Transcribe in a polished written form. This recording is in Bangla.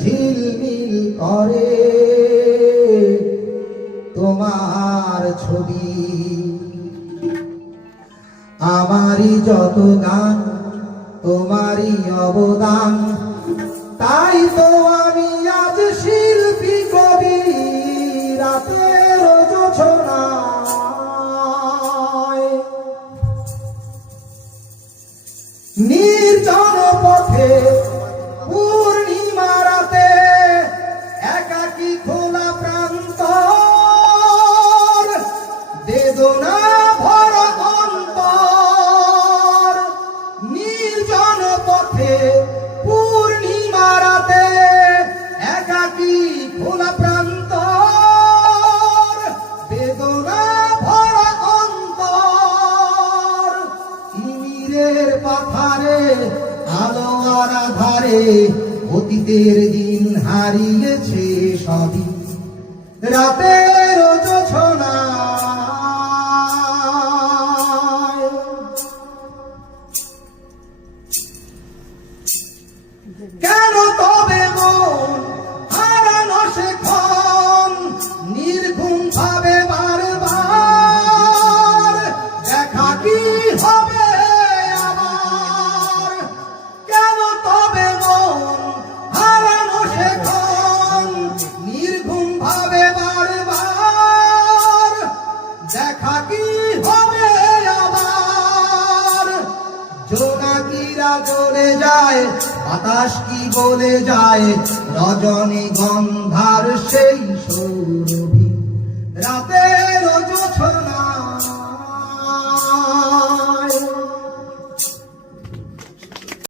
ঝিলমিল করে তোমার ছবি। আমারই যত গান তোমারই অবদান, তাই তো আমি আজ শিল্পী কবি। রাতের জোছনায় নির্জন পথে পূর্ণিমা রাতে একাকী খোলা প্রান্তর, বেদনা ভরা অন্তর। নির্জন পথে পূর্ণিমা রাতে একাকী খোলা প্রান্তর, বেদনা ভরা অন্তর। তিমিরের পাথারে আলো আর আধারে অতীতের দিন হারিয়েছে সবই। রাতের জোছনায় কেন তবে মন হারানো সেক্ষণ নির্ঘুম ভাবে বারবার? দেখা কি হবে আবার? কেন তবে মন হারানো সেক্ষণ নির্ঘুম ভাবে বারবার? দেখা কি হবে আবার? জোনাকিরা জ্বলে যায়, বাতাস কি বলে যায়, রজনী গন্ধার সেই সৌরভী। রাতের জোছনা